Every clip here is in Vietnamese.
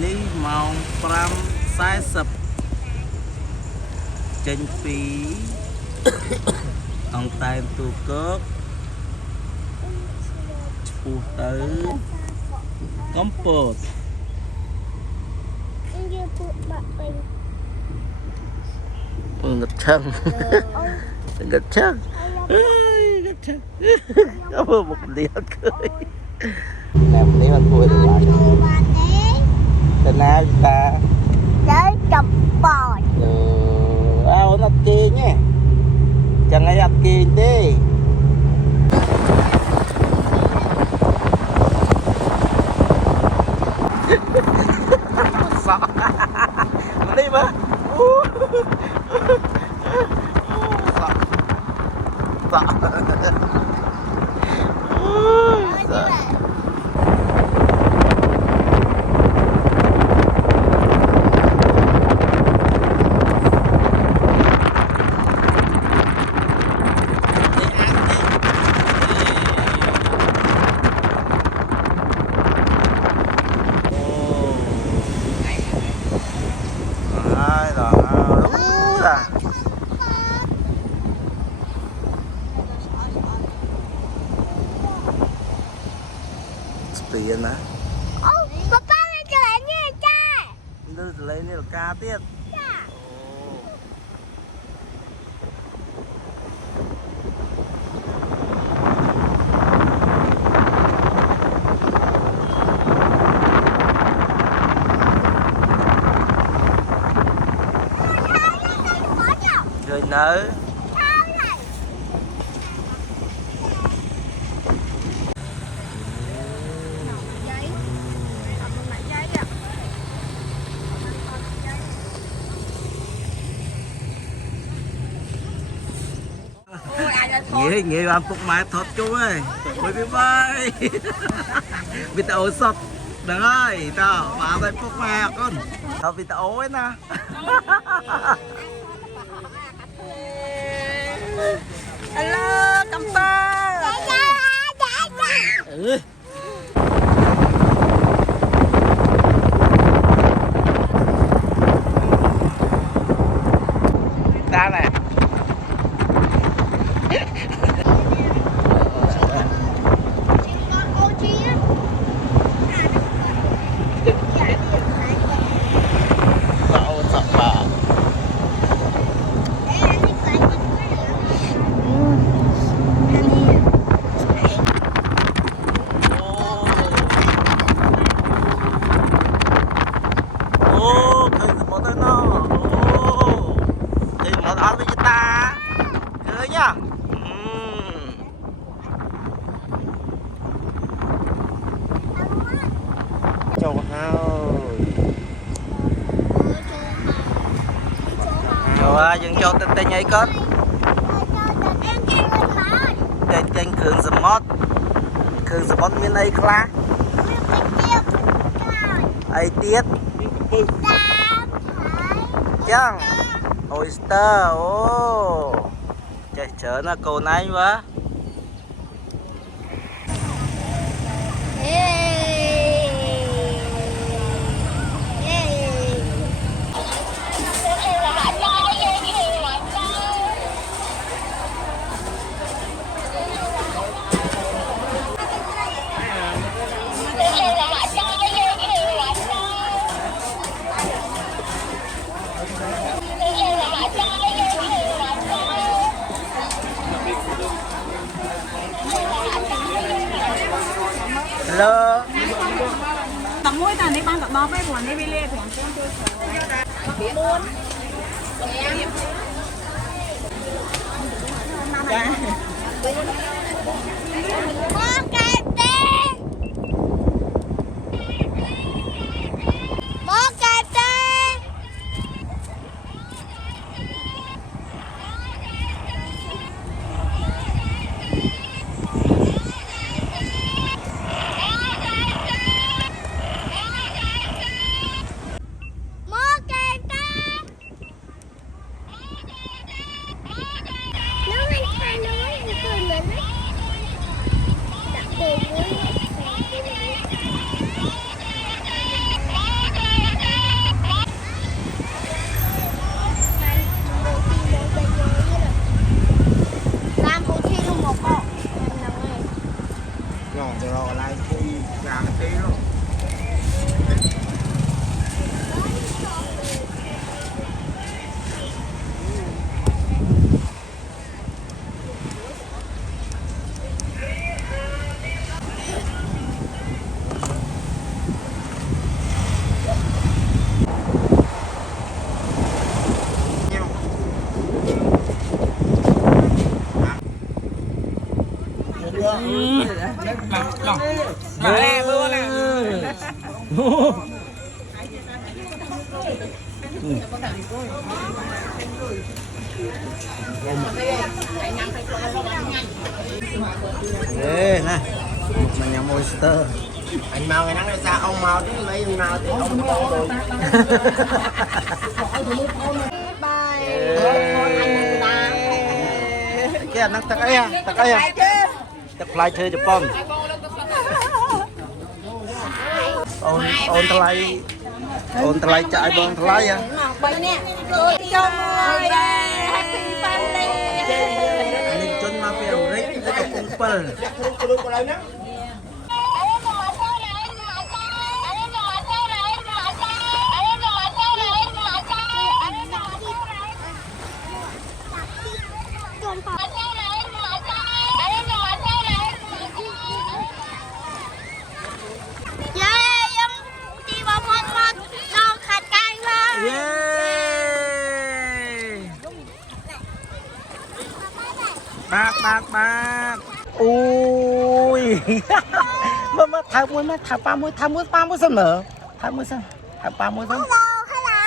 នេះម៉ោង 5:40 ចេញពីអង្គតែនទូកកឆ្ពោះទៅកំពតងឹតឆឹងងឹតឆឹងអើយងឹតឆឹងអើមកលៀនឃើញតែនេះมันពួយទៅឡើងទៅណាតាtới chụp bò áo nó kia nhé chẳng ai ăn kia đi sợ đi mà sợ tiền á. Ô, papa lên trở lại nha cha. Đưa trở lại là ca tiết. Dạ. Rồi nỡ. Nghĩa làm phục mái thọt chú ơi. Ôi bì bơi. Vì ta ố sọt. Đừng ơi, tao bảo đây phục mái con. Tao vì ta ố ấy nè. Hello, cầm bơ. Ừ. Ta này. Châu hao châu à dân châu tên tên nhảy con tên tên khương sầm mót miền ấy khla ấy tiết chăng oyster ô chạy chở nó cầu này quá hello tầm mũi ta này ban tập đo với quần này bị lê quần bốn nó rồi lại làm cái luôn Mẹ bữa nè. Ê nè, mình nhắm oyster. Anh mau ngày nắng ra sao ông mau chứ lấy ông nào thì ông to rồi. Cái anh tắc ấy à, tắc ấy à. Tắc fly chơi Japan. Ôn thay chạy bon thay à. Anh chân mà phải rít cái cung pel. Bác ui mà thả muối mà thả muối sân mở thả muối sân thả ba muối sân hello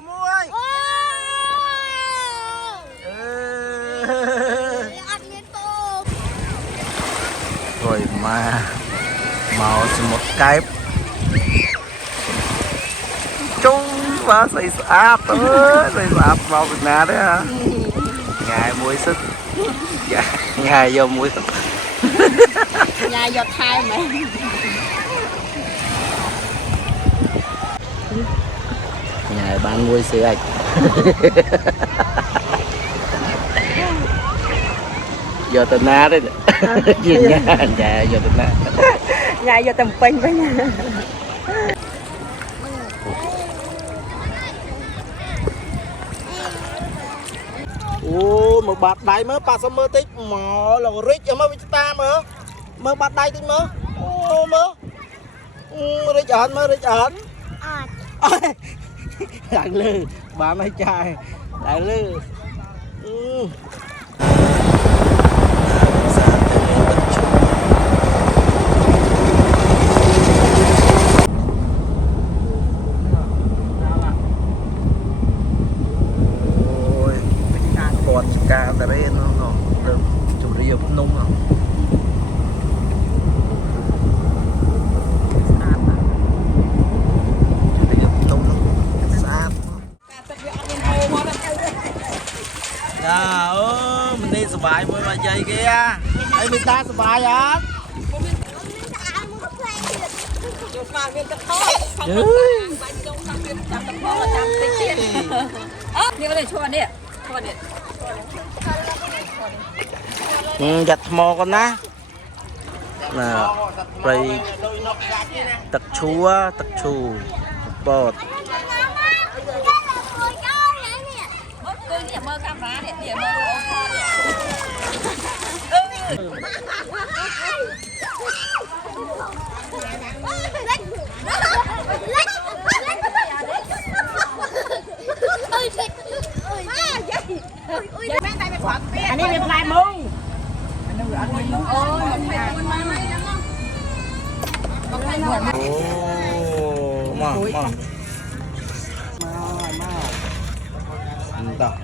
muối rồi mà màu một cái chung và xây sạp vào Việt Nam đấy hả ngày muối sức ngày vô muối sức nhà giọt thai mà ngày bán muối sữa ạch giờ tình na đấy gì nhà giờ tình na Nhà giờ tầm pin với nhà. ô một bát đáy mới ba mơ tích mỏ là rít cho mơ với ta mơ bát đáy tích mơ ô mơ rít ẩn đại lư bà mấy trai đại lư ca ta đấy nó được chủ yếu nung không chủ yếu nung sát dạ mình đi sờ bài mới mà chơi kia ấy mình ta sờ bài áนี่ก็เลยชวนเนี่ยชวนเนี่ย giặt mò con ná là đây tật chúa tật chù bọt anh đi việc lại mông entah.